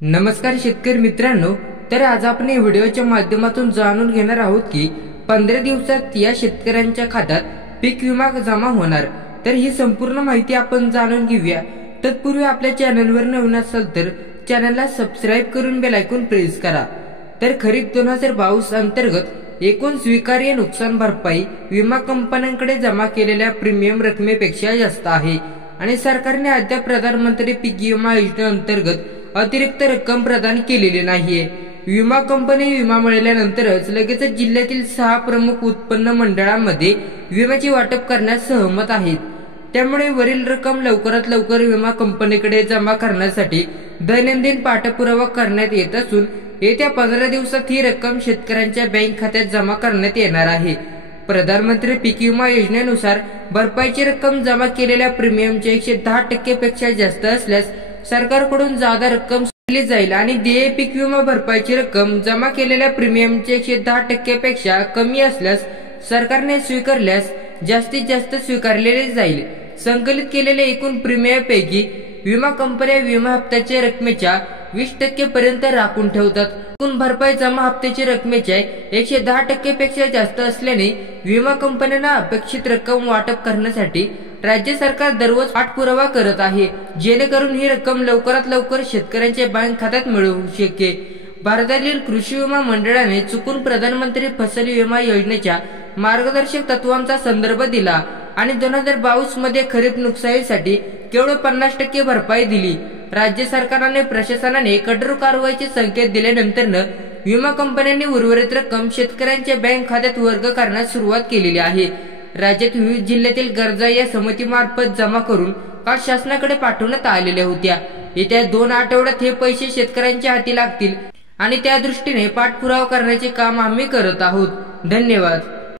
नमस्कार शेतकरी मित्रांनो, तर आज आपण या व्हिडिओच्या माध्यमातून जाणून घेणार आहोत की 15 दिवसात या शेतकऱ्यांच्या खात्यात पीक विमा जमा होणार। तर ही संपूर्ण माहिती आपण जाणून घेऊया। तत्पूर्वी आपल्या चॅनलवर नवीन असाल तर चॅनलला सबस्क्राइब करून बेल आयकॉन प्रेस करा। तर खरीप 2022 अंतर्गत एकूण स्वीकार्य नुकसान भरपाई विमा कंपन्यांकडे जमा केलेल्या प्रीमियम रकमेपेक्षा जास्त आहे आणि सरकारने अद्याप प्रधानमंत्री पीक विमा योजनेअंतर्गत अतिरिक्त रक्कम प्रदान केलेली नाहीये। विमा कंपनी विमा मिळाल्यानंतरच लगेचच जिल्ह्यातील 6 प्रमुख उत्पन्न मंडळांमध्ये विम्याचे वाटप करण्यास सहमत आहेत। त्यामुळे वरील रक्कम लवकरात लवकर विमा कंपनीकडे जमा करण्यासाठी दैनंदिन पाठपुरावा करण्यात येत असून येत्या 15 दिवसात ही रक्कम शेतकऱ्यांच्या बँक खात्यात जमा करण्यात येणार आहे। प्रधानमंत्री पीक विमा योजनेनुसार भरपाईची रक्कम जमा केलेल्या प्रीमियमच्या 110% पेक्षा जास्त असल्यास सरकारकडून जादा रक्कम दिली जाईल आणि देय पीक विमा भरपाईची रक्कम जमा केलेल्या प्रीमियमच्या 110% पेक्षा कमी असल्यास सरकारने स्वीकारल्यास जास्तीत जास्त स्वीकारलेले जाईल। संकलित केलेल्या एकूण प्रीमियमपैकी विमा कंपन्या विमा हप्त्याच्या रकमेच्या 20% पर्यंत राखून ठेवतात। एकूण भरपाई जमा हप्त्याच्या रकमेच्या 110% पेक्षा जास्त असल्याने विमा कंपन्यांना अपेक्षित रक्कम वाटप करण्यासाठी राज्य सरकार दररोज पाठपुरावा करत आहे, जेणेकरून ही रक्कम लवकरात लवकर शेतकऱ्यांच्या बँक खात्यात मिळू शकेल। भारतातील कृषी विमा मंडळाने चुकून प्रधानमंत्री फसल विमा योजनेच्या मार्गदर्शक तत्वांचा संदर्भ दिला आणि 2022 मध्ये खरीप नुकसानीसाठी केवळ 50% भरपाई दिली। राज्य सरकारने प्रशासनाने कठोर कारवाईचे संकेत दिल्यानंतर विमा कंपन्यांनी उर्वरित रक्कम शेतकऱ्यांच्या बँक खात्यात वर्ग करण्यास सुरुवात केलेली आहे। राज्यात विविध जिल्ह्यातील गरजा या समितीमार्फत जमा करून काल शासनाकडे पाठवण्यात आलेल्या होत्या। येत्या 2 आठवड्यात हे पैसे शेतकऱ्यांच्या हाती लागतील आणि त्या दृष्टीने पाठपुरावा करण्याचे काम आम्ही करत आहोत। धन्यवाद।